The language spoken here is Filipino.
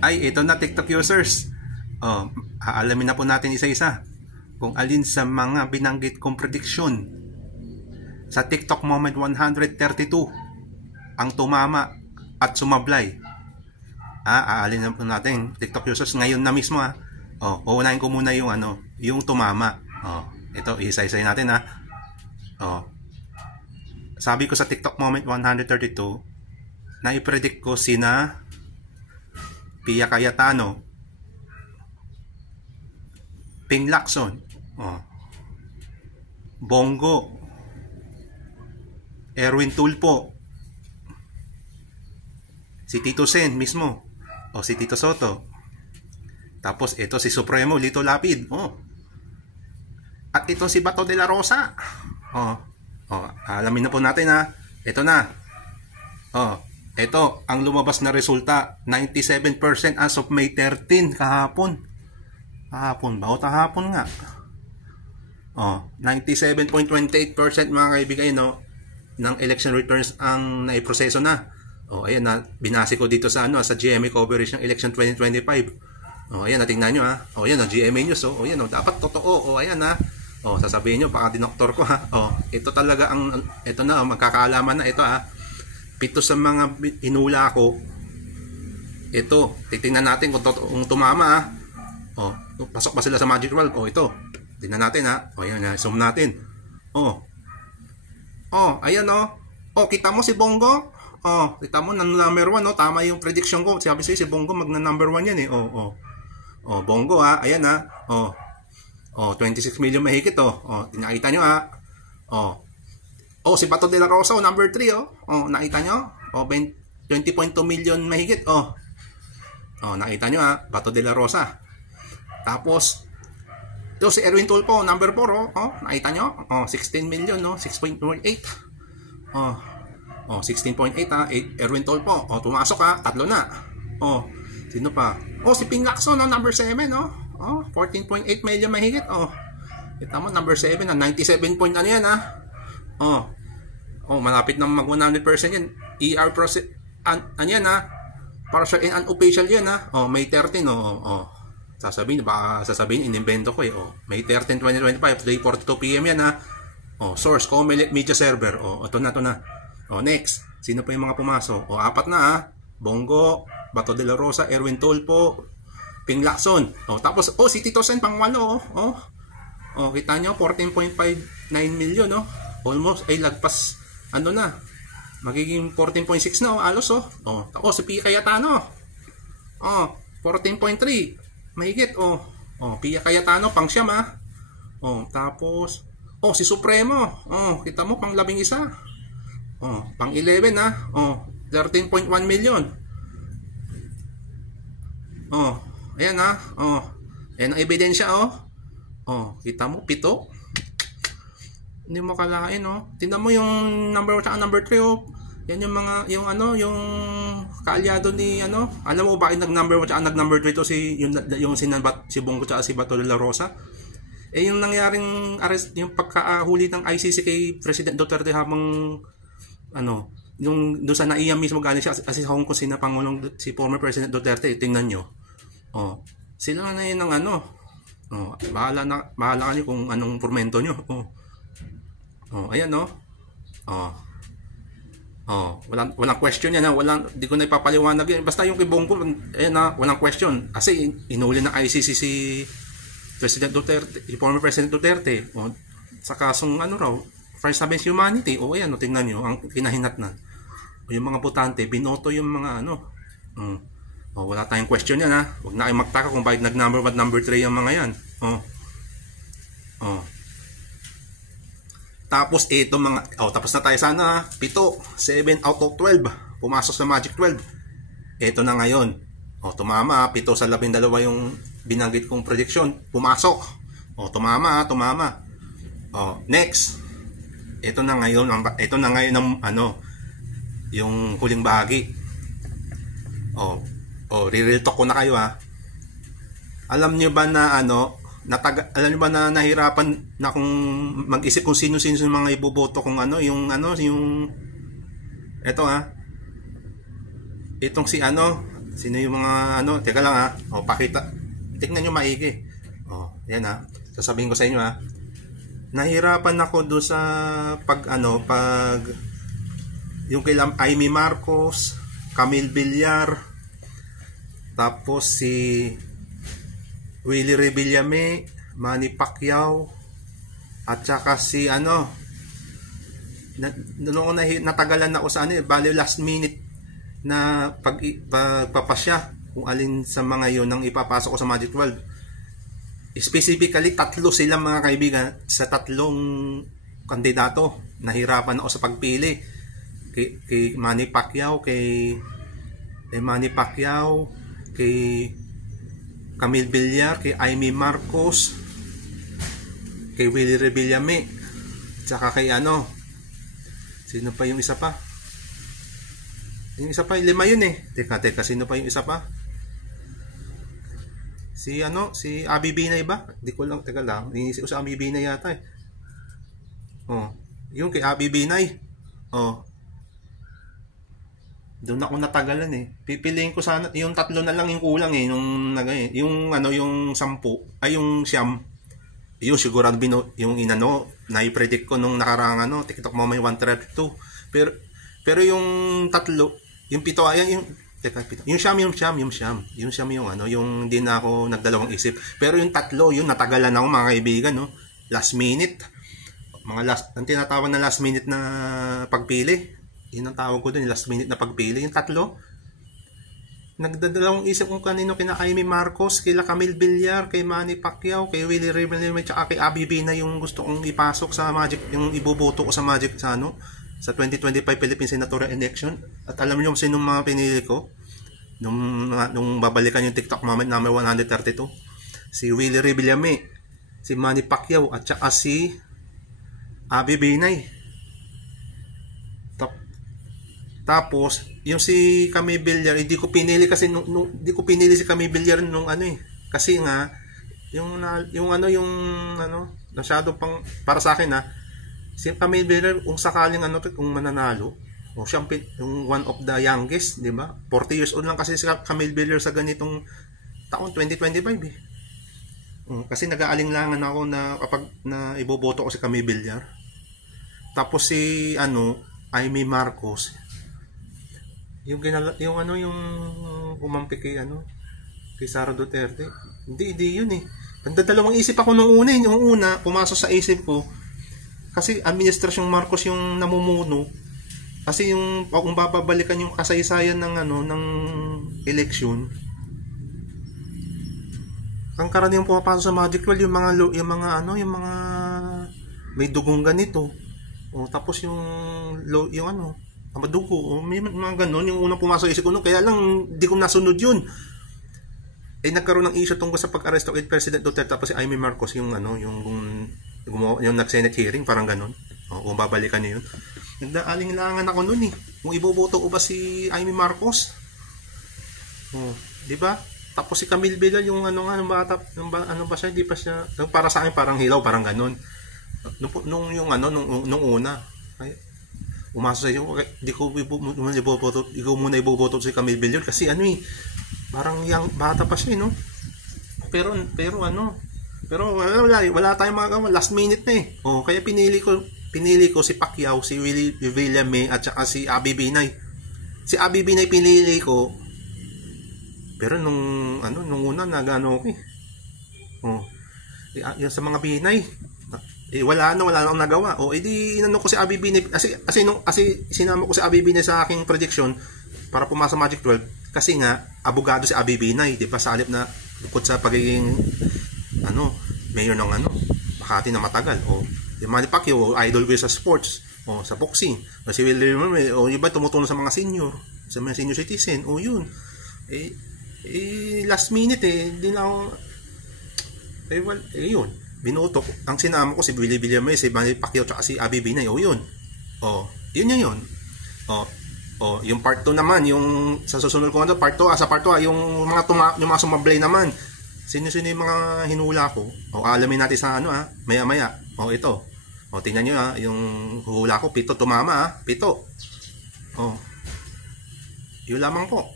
Ay, ito na TikTok users. Aalamin na po natin isa-isa kung alin sa mga binanggit kong prediction sa TikTok Moment 132 ang tumama at sumablay. Aalin na po natin TikTok users ngayon na mismo. Uunahin ko muna yung yung tumama. Ito isa-isa natin Sabi ko sa TikTok Moment 132 na i-predict ko sina Pia Cayetano, Ping Lacson, Bongo, Erwin Tulfo, si Tito Sen mismo, si Tito Soto, tapos ito si Supremo Lito Lapid, at ito si Bato de la Rosa. Alamin na po natin ito na. Ito ang lumabas na resulta, 97% as of May 13 kahapon. Kahapon nga. 97.28% mga kaibigan ng election returns ang naiproseso na. Ayan na, binase ko dito sa sa GMA coverage ng election 2025. Ayan, tingnan nyo ayan GMA news. Ayan dapat totoo. Ayan sasabihin nyo baka dinoktor ko ito talaga ito na magkakaalaman na ito 7 sa mga inula ko. Ito, titingnan natin kung totoong tumama pasok ba sila sa Magic 12? Ito. Tingnan natin ayan, zoom natin. Ayan kita mo si Bongo? Kita mo number 1 tama yung prediction ko. Sabi si Bongo magna number 1 yan Bongo ayan 26 million mahigit nakita nyo si Bato de la Rosa number 3 nakita nyo 20.2 million mahigit nakita nyo Bato de la Rosa. Tapos ito si Erwin Tulfo number 4 nakita nyo 16 million 6.8 16.8 Erwin Tulfo tumasok tatlo na. Sino pa? Si Ping Lacson number 7 14.8 million mahigit kita mo number 7 97 point yan malapit na mag 100% yan. ER process yan partial and unofficial yan May 13 sasabihin inimbento ko May 13, 2025 3:42 PM yan source Comelec Media Server ito na. Next, sino pa yung mga pumasok? 4 na Bongo, Bato de la Rosa, Erwin Tulfo, Ping Lacson. Tapos si Tito Sen pang 8 kita nyo 14.59 million almost ay lagpas na magiging 14.6 na alos si Pia Cayetano 14.3 mahigit Pia Cayetano pang siyam tapos si Supremo kita mo pang 11 pang 11 13.1 million ayan ayan ang ebidensya kita mo 7. Hindi mo kalain tingnan mo yung number 1 at number 3 yan yung mga yung kaalyado ni alam mo bakit nag number 1 at nag number 3 to si Bongo at si Bato de la Rosa yung nangyaring arrest yung pagkahuli ng ICC kay President Duterte habang yung doon sa NAIA mismo galing siya kasi sa Hong Kong si former President Duterte tingnan nyo sila na yun ng bahala kayo kung anong pormento nyo ayan walang question yan di ko na ipapaliwanag yan basta yung kay Bongo ayan walang question kasi inuli ng ICC si President Duterte si former President Duterte sa kasong First Against Humanity ayan tingnan nyo ang kinahinatnan yung mga botante binoto yung mga wala tayong question yan huwag na kayong magtaka kung bakit nag number 1 number 3 yung mga yan tapos ito mga tapos na tayo sana 7 out of 12 pumasok sa Magic 12 ito na ngayon tumama 7 sa 12 yung binanggit kong prediction pumasok tumama next ito na ngayon ng yung huling bahagi re-real talk ko na kayo alam niyo ba na alam niyo ba na nahirapan na kung mag-isip kung sino-sino yung mga iboboto kung yung ito itong si Sino yung mga ano, teka lang ha. O, pakita. Tingnan nyo maigi. O, yan ha. Sasabihin ko sa inyo ha. Nahirapan ako doon sa pag yung kay Amy Marcos, Camille Villar, tapos si Willie Revillame, Manny Pacquiao, at saka si noong natagalan ako sa bali last minute na pagpapasya kung alin sa mga yon ang ipapasok ko sa Magic 12. Specifically, 3 sila mga kaibigan. Sa 3 kandidato, nahirapan ako sa pagpili. Kay Manny Pacquiao, kay Camille Villar, kay Amy Marcos, kay Willie Revillame, tsaka kay sino pa yung isa pa? Yung isa pa, 5 yun eh. Teka, sino pa yung isa pa? Si Abby Binay ba? Di ko lang, teka lang. Inisip ko sa Abby Binay yata eh. Oh, yung kay Abby Binay. Oh. Doon ako natagalan eh. Pipiliin ko sana, yung 3 na lang yung kulang eh. Yung 10, ay yung siyam. Yung sigurado yung na-predict ko nung nakaraang TikTok mo may 132. Pero yung 3, yung 7 ayan yung yung siyam yung hindi na ako nagdalawang isip. Pero yung 3, yung natagalan ako mga kaibigan, no? Last minute. Ang tinatawag na last minute na pagpili. Yun ang tawag ko doon, last minute na pagpili. Yung 3, nagdadalawang isip kung kanino, kina Amy Marcos, kila Camille Villar, kay Manny Pacquiao, kay Willie Revillame, tsaka kay Abby Binay yung gusto kong ipasok sa Magic, yung iboboto ko sa Magic sa sa 2025 Philippine Senatorial Election. At alam niyo kung sino mga pinili ko nung babalikan yung TikTok moment number 132. Si Willie Revillame, si Manny Pacquiao, at saka si Abby Binay. Tapos yung si Camille Villar, hindi ko pinili kasi hindi ko pinili si Camille Villar nung kasi nga yung masyado pang para sa akin si Camille Villar kung sakaling kung mananalo o siya yung one of the youngest, di ba? 40 years old lang kasi si Camille Villar sa ganitong taon 2025 eh. Kasi nag-aalinlangan ako na kapag na iboboto ko si Camille Villar. Tapos si Amy Marcos, yung umampi kay kay Sara Duterte. Hindi yun eh. Nagdadalawang isip ako nung una. Yung una, pumasok sa isip ko kasi administrasyong Marcos yung namumuno. Kasi kung babalikan yung kasaysayan ng eleksyon, ang karaniwang pumapasok sa Magic 12 yung mga may dugong ganito. Tapos yung madugo, may mga ganon, yung unang pumasok isip ko kaya lang di ko nasunod yun. Nagkaroon ng issue tungkol sa pag-aresto kay President Duterte, tapos si Amy Marcos yung nag-Senate hearing, parang ganon. Kung babalikan niyo yun. Nagdaalinlangan ako nun eh. Kung iboboto ko ba si Amy Marcos? Di ba? Tapos si Camille Villar, yung bata, ba siya, di pa siya, para sa akin parang hilaw, parang ganon. Nung una, umasok sa iyo, di ko muna iboboto si Camille Villar kasi parang bata pa siya, no? Pero wala tayong magagawa, last minute na eh. Kaya pinili ko si Pacquiao, si Willie Revillame, at saka si Abby Binay. Si Abby Binay pinili ko, pero nung una nagano okay. Yung sa mga Binay, wala na akong nagawa. Edi inano ko si Abby Binay kasi sinama ko si Abby Binay sa aking prediction para pumasa Magic 12 kasi nga abogado si Abby Binay, di ba, sa halip na bukod sa pagiging mayor ng Makati na matagal, yung Manny Pacquiao idol ko sa sports, sa boxing, si William iba tumutulong sa mga senior citizen, yun last minute hindi na ako yun binuto. Ang sinama ko si Willie Revillame, si Manny Pacquiao, at si Abby Binay. Yun. Yun. Yung part 2 naman, yung sa susunod ko part 2, sa part 2, yung mga sumablay naman. Sino-sino yung mga hinula ko? Alamin natin sa maya-maya. Ito. Tingnan nyo yung hula ko, 7 tumama 7. Yun lamang po.